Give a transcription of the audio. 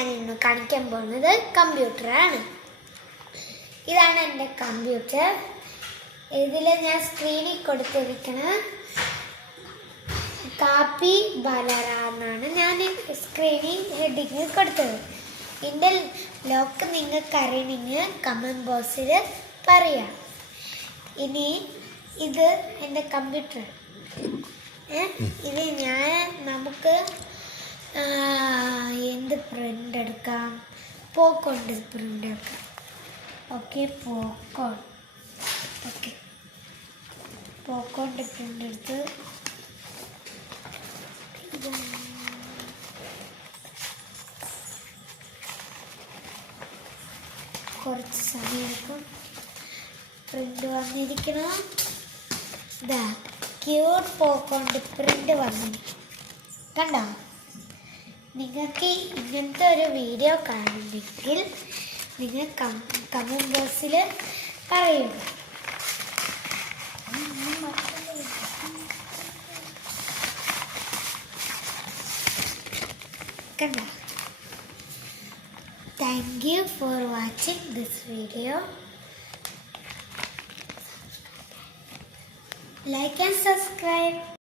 ഞാൻ ഇന്ന് കാണിക്കാൻ പോകുന്നത് കമ്പ്യൂട്ടറാണ്. ഇതാണ് എൻ്റെ കമ്പ്യൂട്ടർ. ഇതിൽ ഞാൻ സ്ക്രീനിൽ കൊടുത്തിരിക്കുന്ന കാപ്പി ബലറ എന്നാണ് ഞാൻ സ്ക്രീനിൽ ഹെഡിങ് കൊടുത്തത്. ഇതിൻ്റെ ലോക്ക് നിങ്ങൾക്ക് അറിയണമെങ്കിൽ കമൻറ്റ് ബോക്സിൽ പറയാം. ഇനി ഇത് എൻ്റെ കമ്പ്യൂട്ടർ. ഇത് നമുക്ക് എന്ത് പ്രിൻ്റ് എടുക്കാം? പോക്കോണ്ട് പ്രിൻ്റ് എടുക്കാം. ഓക്കെ, പോക്കോണ്ട് പ്രിൻ്റ് എടുത്ത് കുറച്ച് സമയം എടുക്കും. പ്രിൻ്റ് വന്നിരിക്കണം. ഇതാ ക്യൂട്ട് പോക്കോണ്ട് പ്രിൻ്റ് വന്നിരിക്കും. കണ്ടോ? നിങ്ങൾക്ക് ഇങ്ങനത്തെ ഒരു വീഡിയോ കാണുമെങ്കിൽ നിങ്ങൾ കമൻറ്റ് ബോക്സിൽ പറയുക. കണ്ടോ? Thank you for watching this video. Like and subscribe.